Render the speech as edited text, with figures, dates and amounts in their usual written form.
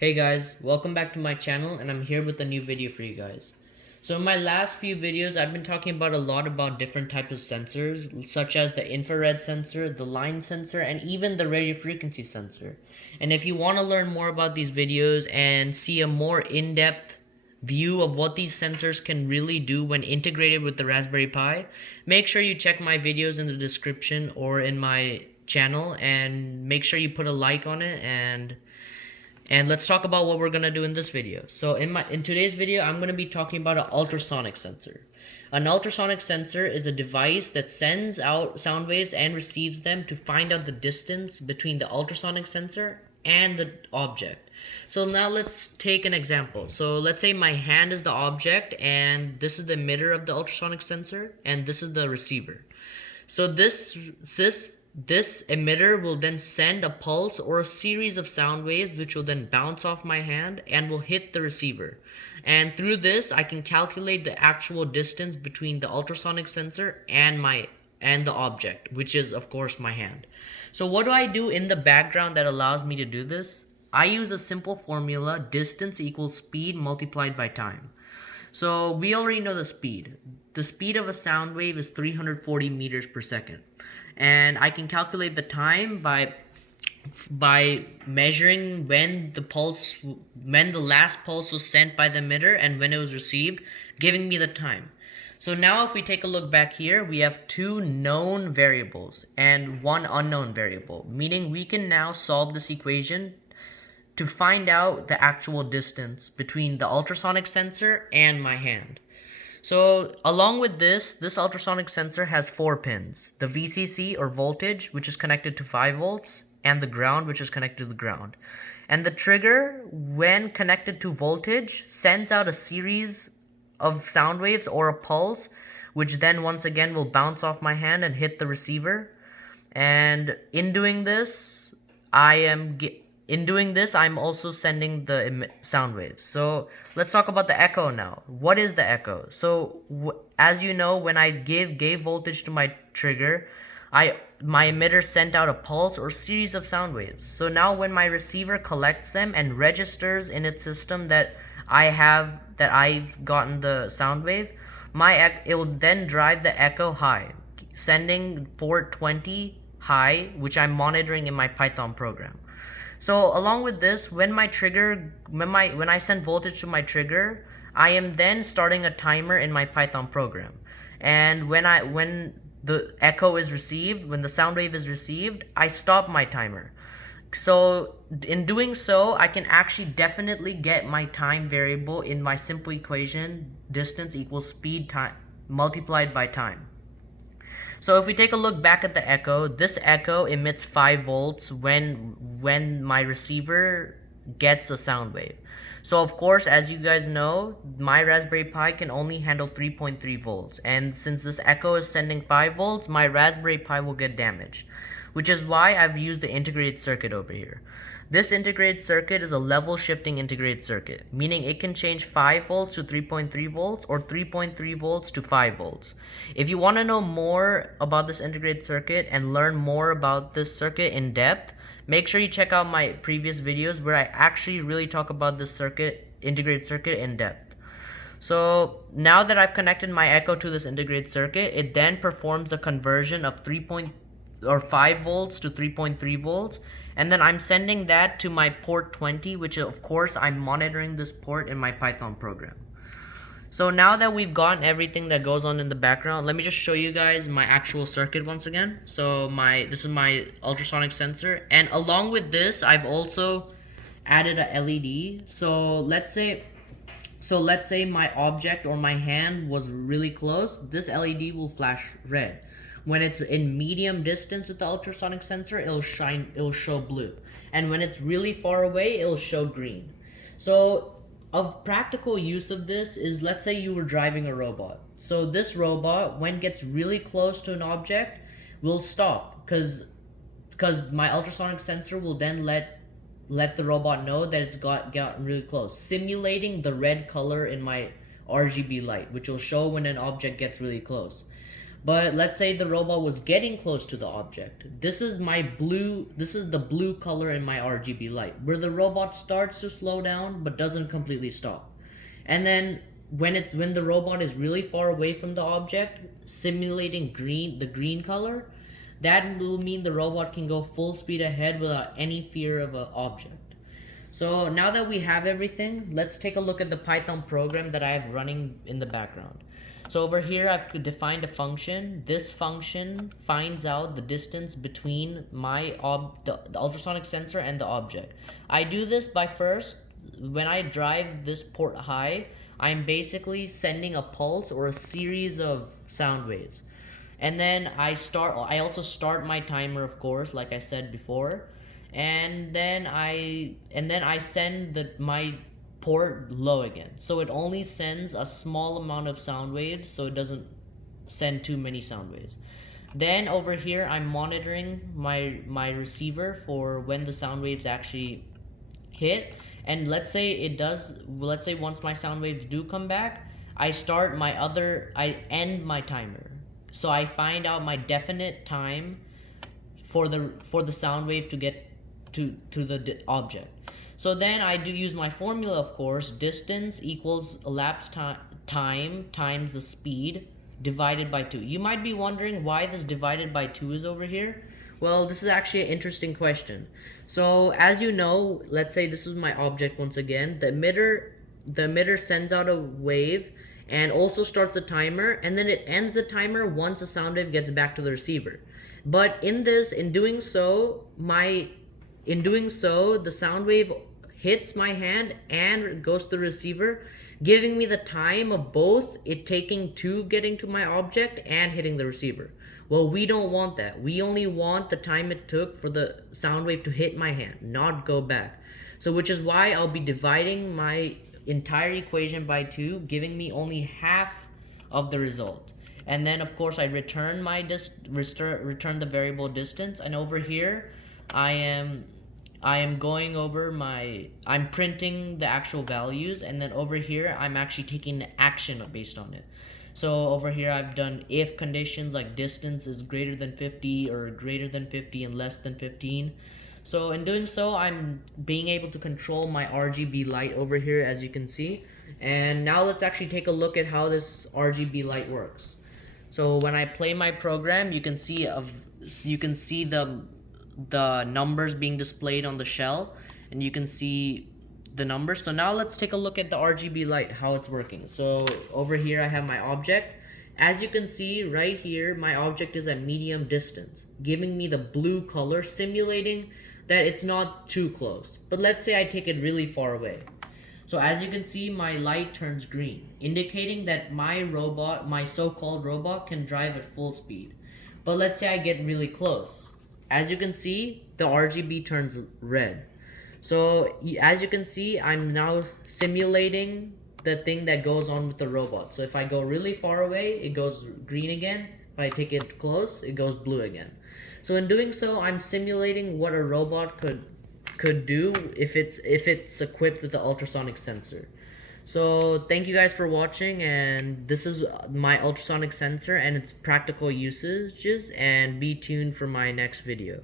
Hey guys, welcome back to my channel and I'm here with a new video for you guys. So in my last few videos, I've been talking about a lot about different types of sensors, such as the infrared sensor, the line sensor, and even the radio frequency sensor. And if you want to learn more about these videos and see a more in-depth view of what these sensors can really do when integrated with the Raspberry Pi, make sure you check my videos in the description or in my channel and make sure you put a like on it and let's talk about what we're gonna do in this video. So in today's video, I'm gonna be talking about an ultrasonic sensor. An ultrasonic sensor is a device that sends out sound waves and receives them to find out the distance between the ultrasonic sensor and the object. So now let's take an example. So let's say my hand is the object and this is the emitter of the ultrasonic sensor and this is the receiver. So this emitter will then send a pulse or a series of sound waves which will then bounce off my hand and will hit the receiver. And through this, I can calculate the actual distance between the ultrasonic sensor and the object, which is of course my hand. So what do I do in the background that allows me to do this? I use a simple formula: distance equals speed multiplied by time. So we already know the speed. The speed of a sound wave is 340 meters per second. And I can calculate the time by measuring when the last pulse was sent by the emitter and when it was received, giving me the time. So now if we take a look back here, we have two known variables and one unknown variable, meaning we can now solve this equation to find out the actual distance between the ultrasonic sensor and my hand. So along with this ultrasonic sensor has 4 pins: the VCC or voltage, which is connected to 5 volts, and the ground, which is connected to the ground. And the trigger, when connected to voltage, sends out a series of sound waves or a pulse, which then once again will bounce off my hand and hit the receiver. And in doing this, I'm also sending the sound waves. So let's talk about the echo now. What is the echo? So as you know, when I gave voltage to my trigger, my emitter sent out a pulse or series of sound waves. So now when my receiver collects them and registers in its system that I've gotten the sound wave, it will then drive the echo high, sending port 20 high, which I'm monitoring in my Python program. So along with this, when I send voltage to my trigger, I am then starting a timer in my Python program. And when the echo is received, when the sound wave is received, I stop my timer. So in doing so, I can actually definitely get my time variable in my simple equation: distance equals speed time multiplied by time. So if we take a look back at the echo, this echo emits 5 volts when my receiver gets a sound wave. So of course, as you guys know, my Raspberry Pi can only handle 3.3 volts. And since this echo is sending 5 volts, my Raspberry Pi will get damaged, which is why I've used the integrated circuit over here. This integrated circuit is a level shifting integrated circuit, meaning it can change 5 volts to 3.3 volts or 3.3 volts to 5 volts. If you want to know more about this integrated circuit and learn more about this circuit in depth, make sure you check out my previous videos where I actually really talk about this integrated circuit in depth. So now that I've connected my echo to this integrated circuit, it then performs the conversion of 5 volts to 3.3 volts, and then I'm sending that to my port 20, which of course I'm monitoring this port in my Python program. So now that we've gotten everything that goes on in the background, let me just show you guys my actual circuit once again. So this is my ultrasonic sensor, and along with this, I've also added a LED. So let's say my object or my hand was really close, this LED will flash red. When it's in medium distance with the ultrasonic sensor, it'll show blue. And when it's really far away, it'll show green. So a practical use of this is, let's say you were driving a robot. So this robot, when it gets really close to an object, will stop because my ultrasonic sensor will then let the robot know that it's gotten really close, simulating the red color in my RGB light, which will show when an object gets really close. But let's say the robot was getting close to the object. This is the blue color in my RGB light, where the robot starts to slow down but doesn't completely stop. And then when the robot is really far away from the object, simulating the green color, that will mean the robot can go full speed ahead without any fear of an object. So now that we have everything, let's take a look at the Python program that I have running in the background. So over here, I've defined a function. This function finds out the distance between the ultrasonic sensor and the object. I do this by first, when I drive this port high, I'm basically sending a pulse or a series of sound waves. And then I also start my timer, of course, like I said before. And then I send my port low again, so it only sends a small amount of sound waves, so it doesn't send too many sound waves. Then over here, I'm monitoring my receiver for when the sound waves actually hit. And let's say once my sound waves do come back, I end my timer, so I find out my definite time for the sound wave to get to the object. So then I do use my formula, of course. Distance equals elapsed time times the speed divided by 2. You might be wondering why this divided by 2 is over here. Well, this is actually an interesting question. So as you know, let's say this is my object once again. The emitter sends out a wave and also starts a timer, and then it ends the timer once the sound wave gets back to the receiver. But in doing so, the sound wave hits my hand and goes to the receiver, giving me the time of both it taking to getting to my object and hitting the receiver. Well, we don't want that. We only want the time it took for the sound wave to hit my hand, not go back. So which is why I'll be dividing my entire equation by 2, giving me only half of the result. And then of course I return return the variable distance, and over here I am I'm printing the actual values, and then over here I'm actually taking action based on it. So over here I've done if conditions like distance is greater than 50 or greater than 50 and less than 15. So in doing so, I'm being able to control my RGB light over here, as you can see. And now let's actually take a look at how this RGB light works. So when I play my program, you can see the numbers being displayed on the shell, and you can see the numbers. So now let's take a look at the RGB light, how it's working. So over here I have my object. As you can see right here, my object is at medium distance, giving me the blue color, simulating that it's not too close. But let's say I take it really far away. So as you can see, my light turns green, indicating that my so-called robot can drive at full speed. But let's say I get really close. As you can see, the RGB turns red. So as you can see, I'm now simulating the thing that goes on with the robot. So if I go really far away, it goes green again. If I take it close, it goes blue again. So in doing so, I'm simulating what a robot could do if it's equipped with the ultrasonic sensor. So thank you guys for watching, and this is my ultrasonic sensor and its practical usages, and be tuned for my next video.